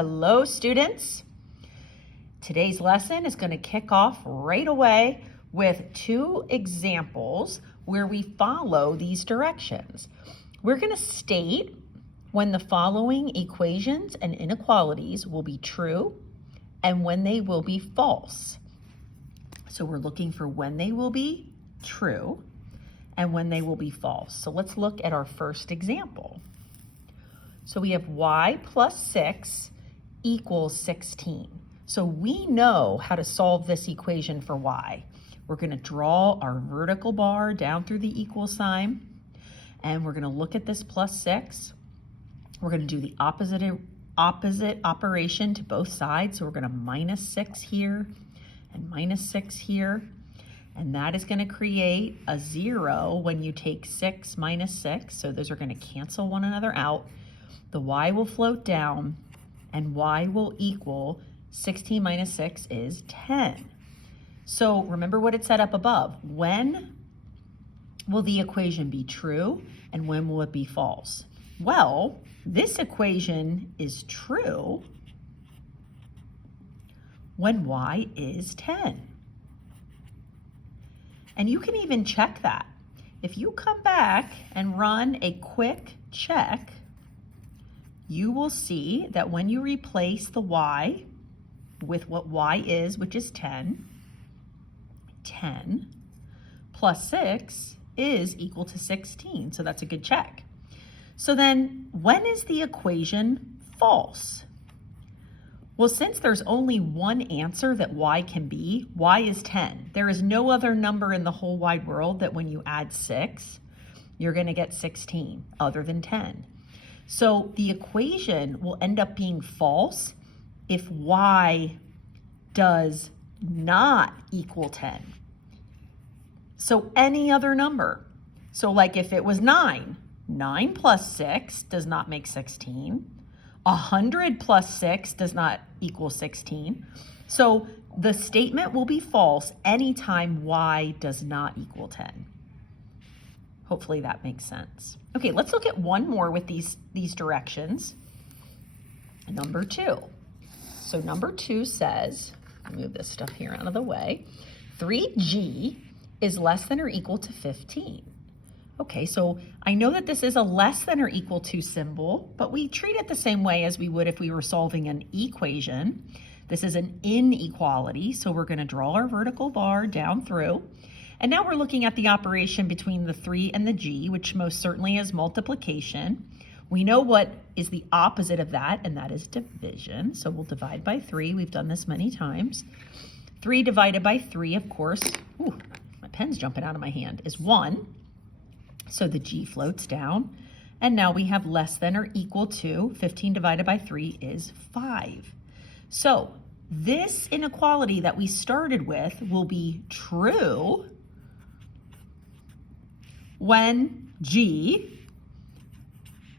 Hello, students. Today's lesson is going to kick off right away with two examples where we follow these directions. We're going to state when the following equations and inequalities will be true and when they will be false. So we're looking for when they will be true and when they will be false. So let's look at our first example. So we have y plus 6 equals 16. So we know how to solve this equation for y. We're going to draw our vertical bar down through the equal sign, and we're going to look at this plus 6. We're going to do the opposite operation to both sides. So we're going to minus 6 here and minus 6 here. And that is going to create a 0 when you take 6 minus 6. So those are going to cancel one another out. The y will float down, and y will equal 16 minus 6 is 10. So remember what it said up above. When will the equation be true, and when will it be false? Well, this equation is true when y is 10. And you can even check that. If you come back and run a quick check, you will see that when you replace the y with what y is, which is 10, 10 plus 6 is equal to 16. So that's a good check. So then when is the equation false? Well, since there's only one answer that y can be, y is 10. There is no other number in the whole wide world that when you add 6, you're going to get 16 other than 10. So the equation will end up being false if y does not equal 10. So any other number. So like if it was 9, 9 plus 6 does not make 16. 100 plus 6 does not equal 16. So the statement will be false anytime y does not equal 10. Hopefully that makes sense. Okay, let's look at one more with these directions. Number 2. So number 2 says, move this stuff here out of the way, 3g is less than or equal to 15. Okay, so I know that this is a less than or equal to symbol, but we treat it the same way as we would if we were solving an equation. This is an inequality, so we're going to draw our vertical bar down through. And now we're looking at the operation between the 3 and the g, which most certainly is multiplication. We know what is the opposite of that, and that is division. So we'll divide by 3. We've done this many times. 3 divided by 3, of course, my pen's jumping out of my hand, is 1. So the g floats down. And now we have less than or equal to 15 divided by 3 is 5. So this inequality that we started with will be true when g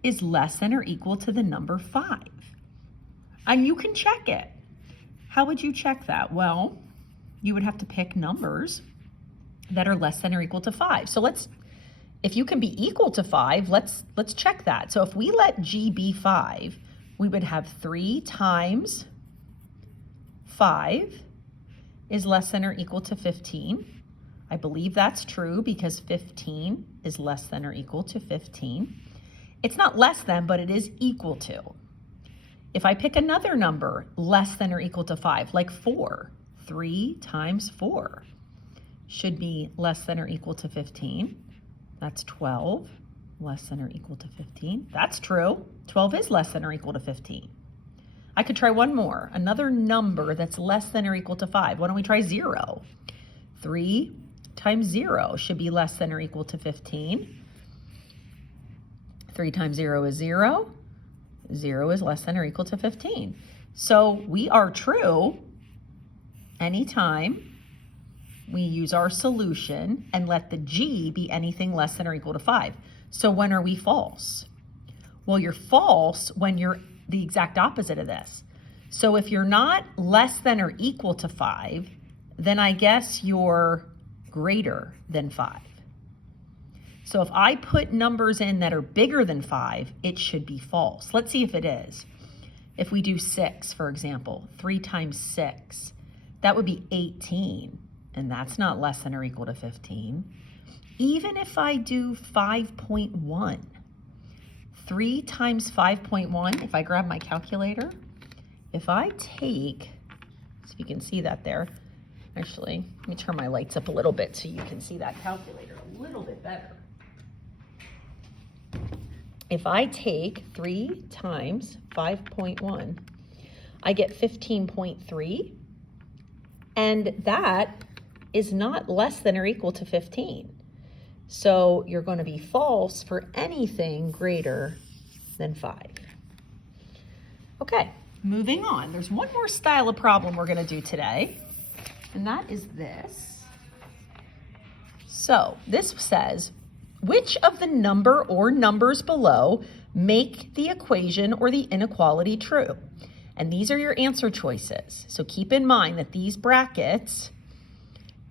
is less than or equal to the number 5. And you can check it. How would you check that? Well, you would have to pick numbers that are less than or equal to 5. So if you can be equal to 5, let's check that. So if we let g be 5, we would have 3 times 5 is less than or equal to 15. I believe that's true because 15 is less than or equal to 15. It's not less than, but it is equal to. If I pick another number less than or equal to 5, like 4, 3 times 4 should be less than or equal to 15. That's 12, less than or equal to 15. That's true. 12 is less than or equal to 15. I could try one more, another number that's less than or equal to 5. Why don't we try 0? 3 times 0 should be less than or equal to 15. 3 times 0 is 0. 0 is less than or equal to 15. So we are true anytime we use our solution and let the g be anything less than or equal to 5. So when are we false? Well, you're false when you're the exact opposite of this. So if you're not less than or equal to 5, then I guess you're greater than 5. So if I put numbers in that are bigger than 5, it should be false. Let's see if it is. If we do 6, for example, 3 times 6, that would be 18, and that's not less than or equal to 15. Even if I do 5.1, 3 times 5.1, if I grab my calculator, if I take, so you can see that there, actually, let me turn my lights up a little bit so you can see that calculator a little bit better. If I take 3 times 5.1, I get 15.3, and that is not less than or equal to 15. So you're going to be false for anything greater than 5. Okay, moving on. There's one more style of problem we're going to do today, and that is this. So this says, which of the number or numbers below make the equation or the inequality true? And these are your answer choices. So keep in mind that these brackets,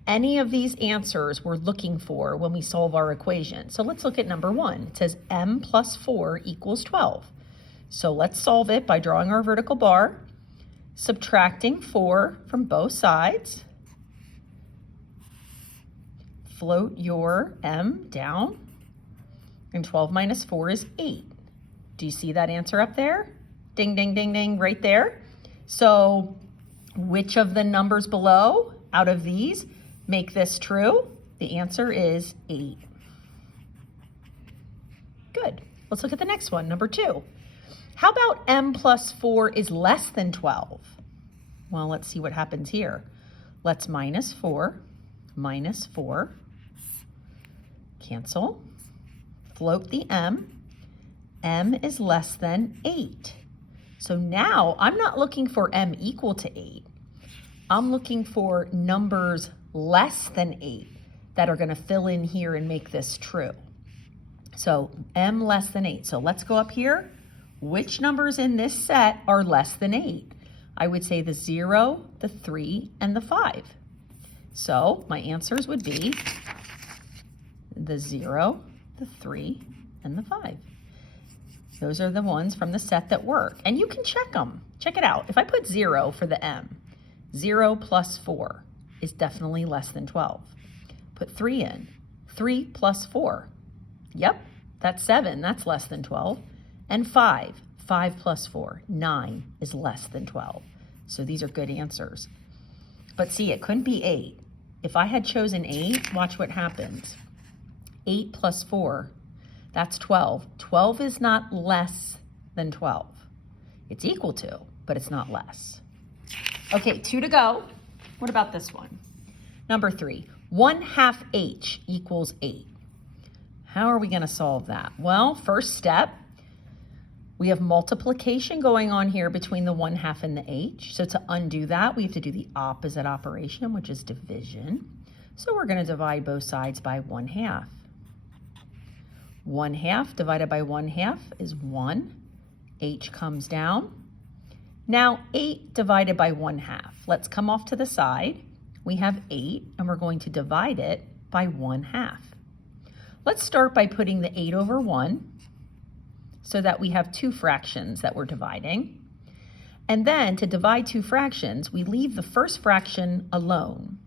any of these answers we're looking for when we solve our equation. So let's look at number 1. It says m plus 4 equals 12. So let's solve it by drawing our vertical bar, subtracting 4 from both sides. Float your m down, and 12 minus 4 is 8. Do you see that answer up there? Ding, ding, ding, ding, right there. So which of the numbers below out of these make this true? The answer is 8. Good. Let's look at the next one, number 2. How about m plus 4 is less than 12? Well, let's see what happens here. Let's minus 4, cancel, float the m is less than 8. So now I'm not looking for m equal to 8. I'm looking for numbers less than 8 that are going to fill in here and make this true. So m less than 8. So let's go up here. Which numbers in this set are less than 8? I would say the 0, the 3, and the 5. So my answers would be the 0, the 3, and the 5. Those are the ones from the set that work. And you can check them. Check it out. If I put 0 for the m, 0 plus 4 is definitely less than 12. Put 3 in. 3 plus 4. Yep, that's 7. That's less than 12. And 5. 5 plus 4. 9 is less than 12. So these are good answers. But see, it couldn't be 8. If I had chosen 8, watch what happens. 8 plus 4, that's 12. 12 is not less than 12. It's equal to, but it's not less. Okay, 2 to go. What about this one? Number 3, 1/2 h equals 8. How are we going to solve that? Well, first step, we have multiplication going on here between the 1/2 and the h. So to undo that, we have to do the opposite operation, which is division. So we're going to divide both sides by 1/2. 1/2 divided by 1/2 is 1. H comes down. Now 8 divided by 1/2. Let's come off to the side. We have 8, and we're going to divide it by 1/2. Let's start by putting the 8 over 1 so that we have 2 fractions that we're dividing. And then to divide 2 fractions, we leave the first fraction alone.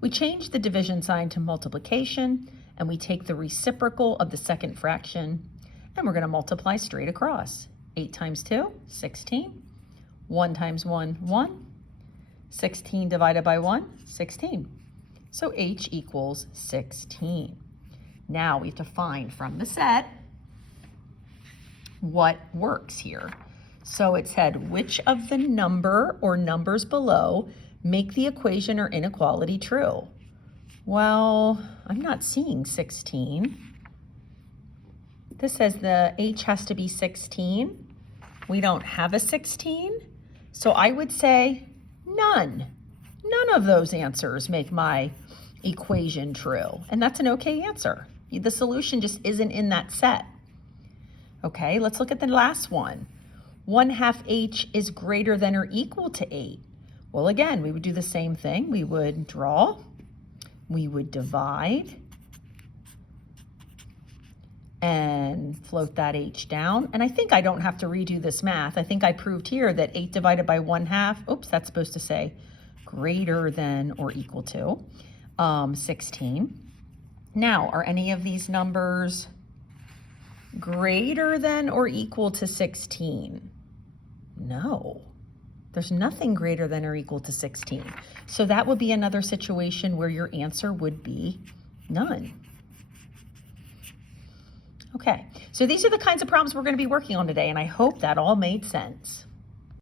We change the division sign to multiplication, and we take the reciprocal of the second fraction, and we're going to multiply straight across. 8 times 2, 16. 1 times 1, 1. 16 divided by 1, 16. So h equals 16. Now we have to find from the set what works here. So it said, which of the number or numbers below make the equation or inequality true? Well, I'm not seeing 16. This says the h has to be 16. We don't have a 16. So I would say none. None of those answers make my equation true. And that's an okay answer. The solution just isn't in that set. Okay, let's look at the last one. 1/2 h is greater than or equal to 8. Well, again, we would do the same thing. We would draw. We would divide. and float that h down. And I think I don't have to redo this math. I think I proved here that 8 divided by 1/2, oops, that's supposed to say greater than or equal to 16. Now, are any of these numbers greater than or equal to 16? No, there's nothing greater than or equal to 16. So that would be another situation where your answer would be none. Okay, so these are the kinds of problems we're going to be working on today, and I hope that all made sense.